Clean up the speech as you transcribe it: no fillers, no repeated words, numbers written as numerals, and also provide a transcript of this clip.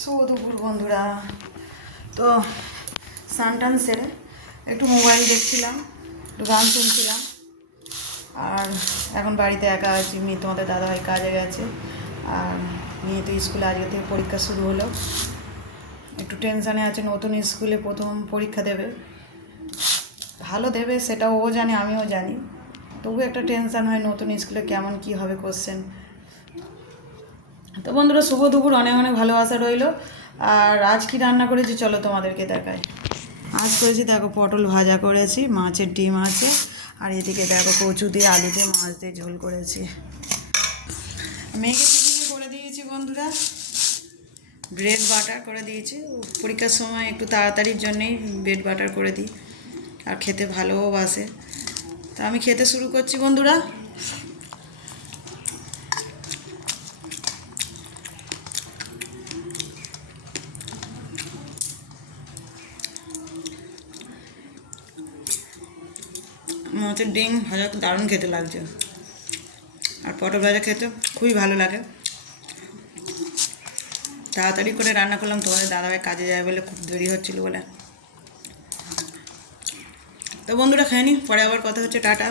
শুভ দুপুর বন্ধুরা। তো স্নান টান সেরে একটু মোবাইল দেখছিলাম, একটু গান শুনছিলাম। আর এখন বাড়িতে একা আছি, মেয়ে তোমাদের দাদাভাই কাজে গেছে, আর মেয়ে তো স্কুলে আজকে থেকে পরীক্ষা শুরু হলো। একটু টেনশানে আছে, নতুন স্কুলে প্রথম পরীক্ষা দেবে। ভালো দেবে সেটাও ও জানে, আমিও জানি, তবু একটা টেনশান হয় নতুন স্কুলে কেমন কী হবে কোশ্চেন। তো বন্ধুরা, শুভ দুপুর, অনেক অনেক ভালোবাসা রইলো। আর আজ কি রান্না করেছি চলো তোমাদেরকে দেখাই। আজ করেছি দেখো, পটল ভাজা করেছি, মাছের ডিম আছে, আর এদিকে দেখো কচু দিয়ে আলু দিয়ে মাছ দিয়ে ঝোল করেছি। মেয়েকে টিফিনে করে দিয়েছি বন্ধুরা, ব্রেড বাটার করে দিয়েছি। পরীক্ষার সময় একটু তাড়াতাড়ির জন্যেই ব্রেড বাটার করে দিই, আর খেতে ভালোও বাসে। তা আমি খেতে শুরু করছি বন্ধুরা। মাছের ডিম ভাজা দারুণ খেতে লাগছে, আর পটল ভাজা খেতে খুবই ভালো লাগে। তাড়াতাড়ি করে রান্না করলাম, তোমাদের দাদাভাই কাজে যাবে বলে খুব দেরি হচ্ছিল বলে। তো বন্ধুরা খেয়ে নি, পরে আবার কথা হচ্ছে, টাটা।